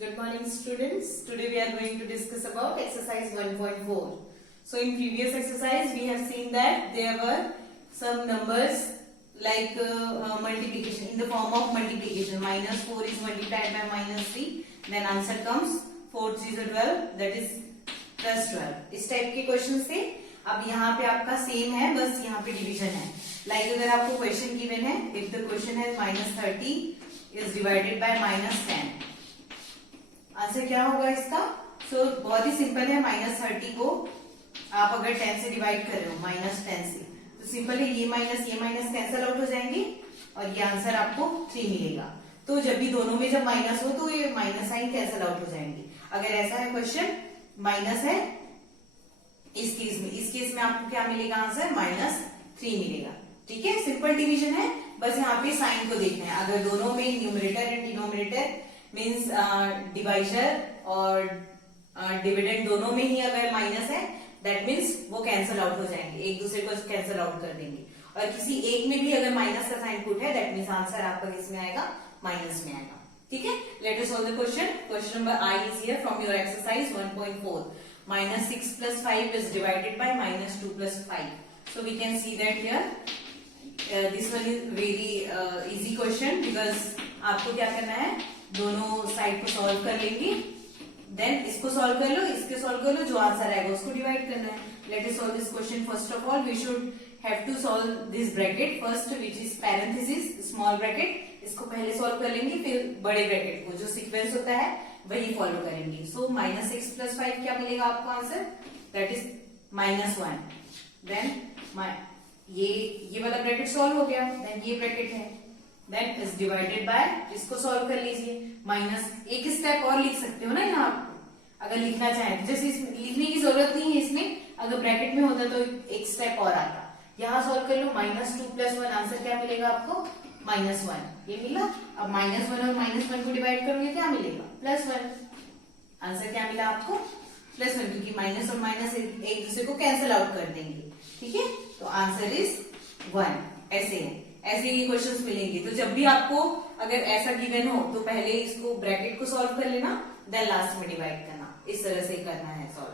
Good morning students. Today we are going to discuss about exercise 1.4. So in previous exercise we have seen that there were some numbers like multiplication in the form of multiplication. Minus 4 is multiplied by minus 3. Then answer comes 4 3 is 12, that is plus 12. इस type के question थे. अब यहाँ पे आपका same है, बस यहाँ पे डिवीजन है. लाइक अगर आपको क्वेश्चन गिवन है, इफ द क्वेश्चन है -30 इज डिवाइडेड बाय -10, आंसर क्या होगा इसका? सो बहुत ही सिंपल है. -30 को आप अगर 10 से डिवाइड कर रहे हो, -10 से, तो सिंपल है, ये माइनस कैंसल आउट हो जाएंगे और ये आंसर आपको 3 मिलेगा. तो जब भी दोनों में जब माइनस हो तो ये माइनस साइन कैंसल आउट हो जाएंगे. अगर ऐसा है क्वेश्चन माइनस है इस केस में आपको क्या मिलेगा? आंसर -3 मिलेगा. ठीक है, सिंपल डिवीजन है, बस यहाँ पे साइन को देखना है. अगर दोनों में numerator and denominator means divisor और डिविडेंड दोनों में ही अगर माइनस है, दैट मीन्स वो कैंसल आउट हो जाएंगे, एक दूसरे को कैंसल आउट कर देंगे. और किसी एक में भी अगर माइनस का साइन पुट है, दैट मीन्स आंसर आपका किसमें आएगा? माइनस में आएगा. ठीक है, let us solve the question. Question number I is here from your exercise 1.4. -6 plus 5 is divided by -2 plus 5. So we can see that here. This one is very easy question because आपको क्या करना है? दोनों side को solve कर लेंगे, then इसको solve कर लो, इसके सॉल्व कर लो, जो आंसर आएगा उसको डिवाइड करना है. Let us solve this question. First of all we should have to solve this bracket first, which is parenthesis small bracket. इसको पहले सॉल्व कर लेंगे, फिर बड़े ब्रैकेट को जो सीक्वेंस होता है वही फॉलो करेंगे. सो -6 plus 5 क्या मिलेगा आपको आंसर? That is -1. देन ये वाला ब्रैकेट सॉल्व हो गया. देन ये ब्रैकेट है, देन इज डिवाइडेड बाय, इसको सॉल्व कर लीजिए. माइनस एक स्टेप और लिख सकते हो ना यहाँ अगर लिखना चाहें, जैसे इसमें लिखने की जरूरत नहीं है. इसमें अगर ब्रैकेट में होता तो एक स्टेप और आता. यहाँ सॉल्व कर लो. -2 plus 1 आंसर क्या मिलेगा आपको? -1. ये मिला. अब -1 और -1 को डिवाइड करोगे, क्या मिलेगा? +1. आंसर क्या मिला आपको? +1, क्योंकि माइनस और माइनस एक दूसरे को कैंसिल आउट कर देंगे. ठीक है, तो आंसर इज 1. ऐसे है, ऐसे ही क्वेश्चंस मिलेंगे. तो जब भी आपको अगर ऐसा गिवन हो तो पहले इसको ब्रैकेट को सॉल्व कर लेना, देन लास्ट में डिवाइड करना. इस तरह से करना है सॉल्व.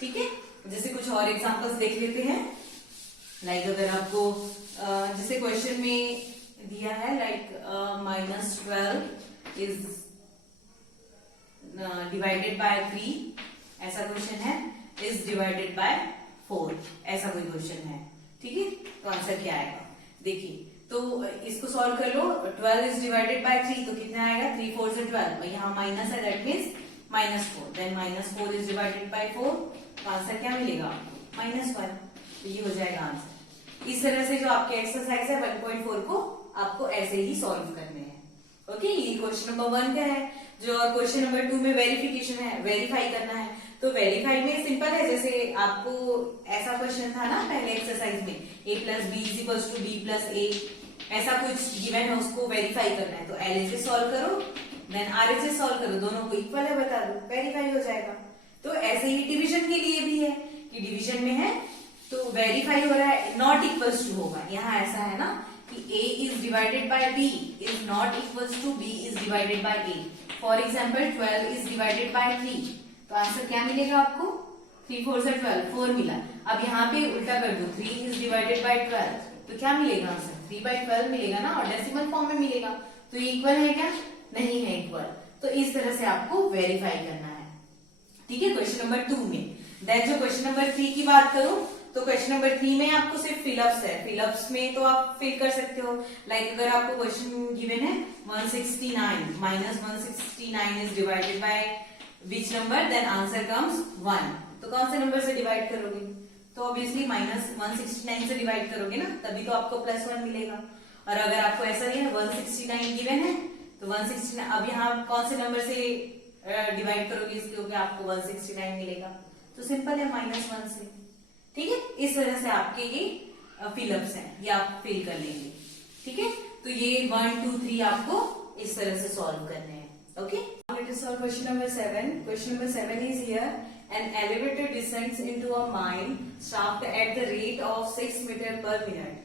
ठीक है, जैसे कुछ और एग्जांपल्स देख लेते हैं. लाइक अगर आपको जैसे क्वेश्चन में दिया है लाइक -12 इज डिवाइडेड बाय 3, ऐसा क्वेश्चन है. इज डिवाइडेड बाय 4, ऐसा कोई क्वेश्चन है. ठीक है, तो आंसर क्या आएगा? देखिए, तो इसको सॉल्व कर लो. 12 इज डिवाइडेड बाय 3, तो कितना आएगा? 3 4 से 12. यहाँ माइनस है, that means -4. Then -4 is divided by 4, तो आंसर क्या मिलेगा? -1. तो ये हो जाएगा आंसर. इस तरह से जो आपके एक्सरसाइज है 1.4 को आपको ऐसे ही सॉल्व करने हैं. ओके, ये क्वेश्चन नंबर 1 का है. जो क्वेश्चन नंबर 2 में वेरिफिकेशन है, वेरीफाई करना है. तो वेरीफाई में सिंपल है, जैसे आपको ऐसा क्वेश्चन था ना पहले एक्सरसाइज में, a + b = b + a, ऐसा कुछ गिवन है, उसको वेरीफाई करना है. तो LHS सॉल्व करो, देन RHS सॉल्व करो, दोनों को इक्वल है बता दो, वेरीफाई हो जाएगा. तो ऐसे ही डिवीजन के लिए भी है कि डिवीजन में है तो वेरीफाई हो रहा है, नॉट इक्वल्स टू होगा. यहाँ ऐसा है ना कि a is divided by b is not equals to b is divided by a. For example 12 is divided by 3, तो आंसर क्या मिलेगा आपको? 3 4 से 12, 4 मिला. अब यहाँ पे उल्टा कर दो, 3 इज डिवाइडेड बाय 12, तो क्या मिलेगा आंसर? 3/12 मिलेगा ना, और डेसिमल फॉर्म में मिलेगा. तो ये इक्वल है क्या? नहीं है इक्वल. तो इस तरह से आपको वेरीफाई करना है. ठीक है, क्वेश्चन नंबर 2 में. देन जो क्वेश्चन नंबर 3 की बात करूं, तो क्वेश्चन नंबर 3 में आपको सिर्फ फिलअप्स है. फिलअप्स में तो आप फिल कर सकते हो. लाइक अगर आपको क्वेश्चन गिवन है 169 -169 is divided by which number, then answer comes 1. तो कौन से नंबर से डिवाइड करोगे? तो ऑब्वियसली -169 से डिवाइड करोगे ना, तभी तो आपको +1 मिलेगा. और अगर आपको ऐसा नहीं है 169 गिवन है, तो 169 अब यहाँ कौन से नंबर से डिवाइड करोगे इसके, क्योंकि आपको 169 मिलेगा. तो सिंपल है, -1 से. ठीक है, इस तरह से आपके ये फिलअप्स हैं, ये आप फिल कर लेंगे. ठीक है, तो ये 1 2 3 आपको इस तरह से सॉल्व करने हैं. Okay, late us solve question number 7. Question number 7 is here. An elevator descends into a mine shaft at the rate of 6 meters per minute.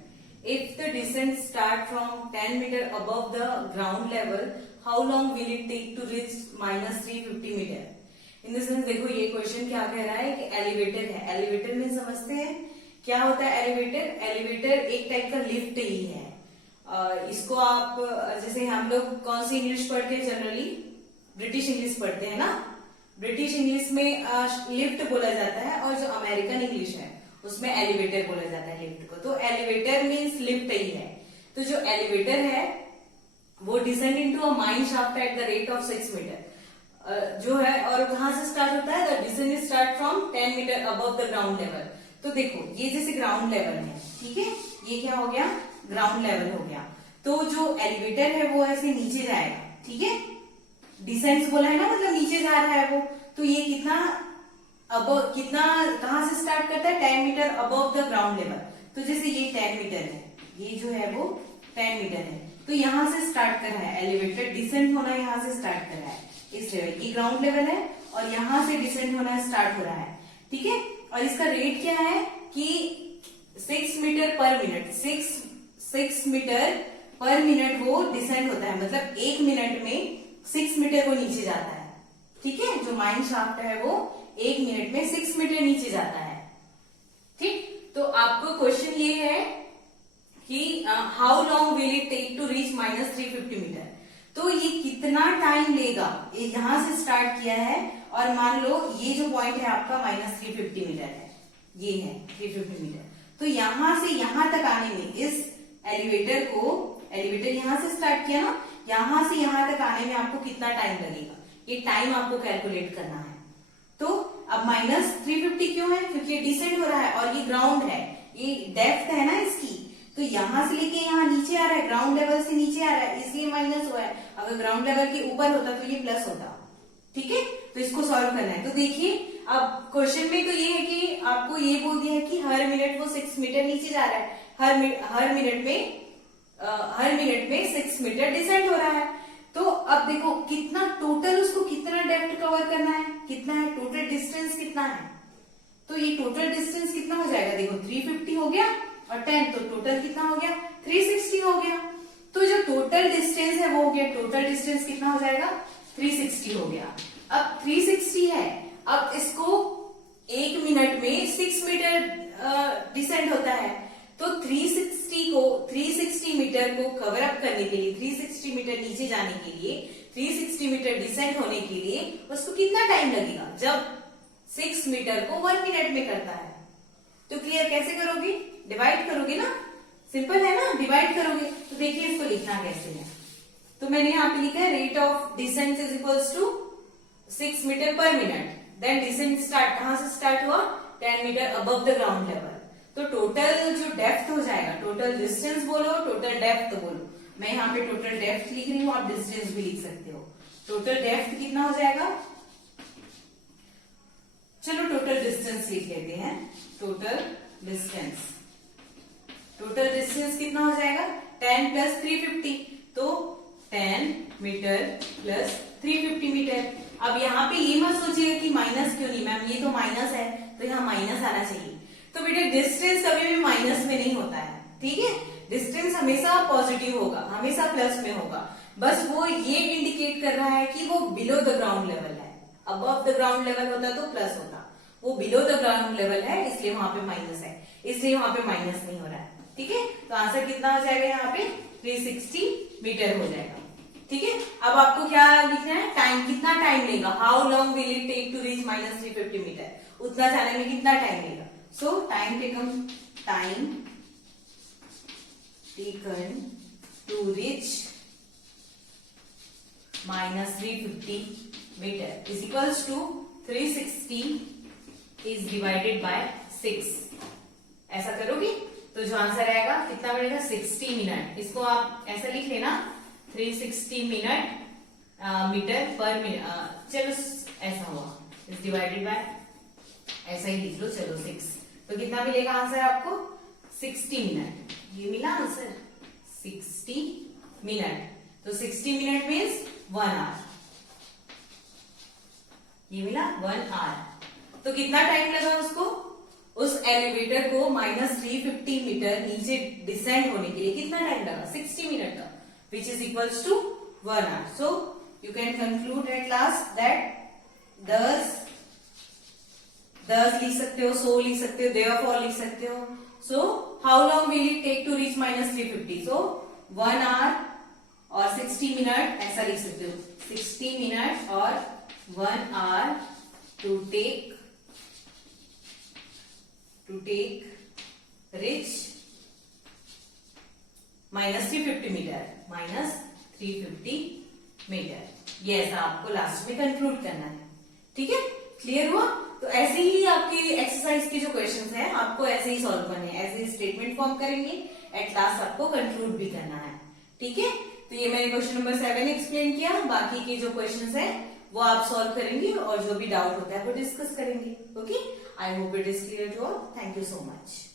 If the descent starts from 10 meters above the ground level, how long will it take to reach -350 metre? In the sense देखो ये question क्या कह रहा है कि elevator है। Elevator में समझते हैं क्या होता है एलिवेटर? एलिवेटर एक टाइप का लिफ्ट ही है। इसको आप जैसे हम लोग कौन सी इंग्लिश पढ़ते हैं जनरली? ब्रिटिश इंग्लिश पढ़ते हैं ना। ब्रिटिश इंग्लिश में लिफ्ट बोला जाता है और जो अमेरिकन इंग्लिश है उसमें एलिवेटर बोला जाता है लिफ्ट को। तो एलिवेटर मीन्स लिफ्ट ही है। तो जो एलिवेटर है वो descend into a mine shaft at the rate of 6 metre जो है, और कहां से स्टार्ट होता है? The descend start from 10 metre above the ground level. तो देखो ये जैसे ग्राउंड लेवल है, ठीक है, ये क्या हो गया? ग्राउंड लेवल हो गया। तो जो एलिवेटर है वो ऐसे नीचे जाएगा, ठीक है, डिसेंड्स बोला है ना, मतलब नीचे जा रहा है वो। तो ये कितना कहां से स्टार्ट करता है? 10 metre above the ground level. तो जैसे ये 10 मीटर है, ये जो है वो 10 मीटर है, तो यहां से स्टार्ट कर रहा है एलिवेटर, डिसेंड होना यहां से स्टार्ट कर रहा है इस लेवल, ये ग्राउंड लेवल है और यहां से डिसेंड होना स्टार्ट हो रहा है, ठीक है। और इसका रेट क्या है कि 6 metre per minute, 6 metre per minute वो डिसेंड होता है, मतलब 1 मिनट में 6 मीटर को नीचे जाता है, ठीक है। जो माइन शाफ्ट है वो 1 मिनट में 6 मीटर नीचे जाता है, ठीक। तो आपको क्वेश्चन ये है कि how long will it take to reach -350 metre? तो ये कितना टाइम लेगा? ये यहां से स्टार्ट किया है और मान लो ये जो पॉइंट है आपका -350 मीटर है, ये है 350 मीटर। तो यहां से यहां तक आने में इस एलिवेटर यहां से स्टार्ट किया ना, यहां से यहां तक आने में आपको कितना टाइम लगेगा? ये टाइम आपको कैलकुलेट करना है। तो अब -350 क्यों है? क्योंकि ये डिसेंड हो रहा है और ये ग्राउंड है, ये डेप्थ है ना इसकी, तो यहां से लेके यहां नीचे आ रहा है, ग्राउंड लेवल से नीचे आ रहा है, इसलिए माइनस हुआ है। अगर ग्राउंड लेवल के ऊपर होता तो ये प्लस होता, ठीक है। तो इसको सॉल्व करना है। तो देखिए अब क्वेश्चन में तो ये है कि आपको ये बोल दिया है कि हर मिनट वो 6 मीटर नीचे जा रहा है, हर मिनट में 6 मीटर डिसेंड हो रहा है। तो अब देखो कितना टोटल, उसको कितना डेप्थ कवर करना है, कितना है टोटल डिस्टेंस कितना है? तो ये टोटल डिस्टेंस कितना हो जाएगा? देखो 350 हो गया और 10, तो टोटल कितना हो गया? 360 हो गया। तो जो टोटल डिस्टेंस है वो हो गया, टोटल डिस्टेंस कितना हो जाएगा? 360 हो गया। अब 360 है, अब इसको 1 मिनट में 6 मीटर डिसेंड होता है, तो 360 मीटर को कवर अप करने के लिए, 360 मीटर नीचे जाने के लिए, 360 मीटर डिसेंड होने के लिए उसको कितना टाइम लगेगा? जब 6 मीटर को 1 मिनट में करता है। तो क्लियर कैसे करोगे? डिवाइड करोगे ना, सिंपल है ना, डिवाइड करोगे। तो देखिए इसको लिखना कैसे है। तो मैंने यहाँ पे लिखा है rate of descent is equals to 6 metre per minute. Then descent start कहां से स्टार्ट हुआ? 10 metre above the ground level. तो टोटल जो डेप्थ हो जाएगा, टोटल डिस्टेंस बोलो, टोटल डेप्थ बोलो, मैं यहाँ पे टोटल डेप्थ लिख रही हूँ, आप डिस्टेंस भी लिख सकते हो। टोटल डेप्थ कितना हो जाएगा? चलो टोटल डिस्टेंस लिख लेते हैं। टोटल डिस्टेंस कितना हो जाएगा? 10 प्लस 350, तो 10 मीटर प्लस 350 मीटर। अब यहाँ पे ये मत सोचिएगा कि माइनस क्यों नहीं मैम, ये तो माइनस है तो यहाँ माइनस आना चाहिए। तो बेटा डिस्टेंस कभी भी माइनस में नहीं होता है, ठीक है। डिस्टेंस हमेशा पॉजिटिव होगा, हमेशा प्लस में होगा। बस वो ये इंडिकेट कर रहा है कि वो बिलो द ग्राउंड लेवल है। अबव द ग्राउंड लेवल होता तो प्लस होता, वो बिलो द ग्राउंड लेवल है इसलिए वहां पे माइनस है, इसलिए वहां पे माइनस नहीं हो रहा है, ठीक है। तो आंसर कितना हो जाएगा? यहाँ पे 360 मीटर हो जाएगा, ठीक है। अब आपको क्या लिखना है? टाइम, कितना टाइम लेगा? How long will it take to reach -350 metre? उतना जाने में कितना टाइम लेगा? So time taken to reach -350 metre is equals to 360 is divided by 6। ऐसा करोगे तो जो आंसर आएगा कितना बनेगा? 60 मिनट। इसको आप ऐसा लिख लेना, 360 मीटर पर मिनट। चलो ऐसा हुआ, इज डिवाइडेड बाय, ऐसा ही लिख लो, चलो 6। तो कितना मिलेगा आंसर आपको? 60 मिनट। ये मिला आंसर 60 मिनट। तो 60 मिनट मीन्स 1 आवर, ये मिला 1 आवर। तो कितना टाइम लगा उसको, उस एलिवेटर को -350 मीटर नीचे डिसेंड होने के लिए कितना टाइम लगा? 60 मिनट का, which is equals to 1 hour. So you can conclude at last that thus लिख सकते हो, so लिख सकते हो, therefore लिख सकते हो. So how long will it take to reach minus 350? So 1 hour और 60 मिनट ऐसा लिख सकते हो. 60 मिनट और 1 hour to reach minus 350 metre. minus 350 metre. ये ऐसा आपको लास्ट में कंक्लूड करना है. ठीक है, क्लियर हुआ? तो ऐसे ही आपके एक्सरसाइज के जो क्वेश्चंस हैं आपको ऐसे ही सॉल्व करने हैं. ऐसे स्टेटमेंट फॉर्म करेंगे, एट लास्ट आपको कंक्लूड भी करना है. ठीक है, तो ये मैंने क्वेश्चन नंबर 7 एक्सप्लेन किया. बाकी के जो क्वेश्चंस हैं वो आप सॉल्व करेंगे और जो भी डाउट होता है वो डिस्कस करेंगे. Okay, I hope it is clear to all. Thank you so much.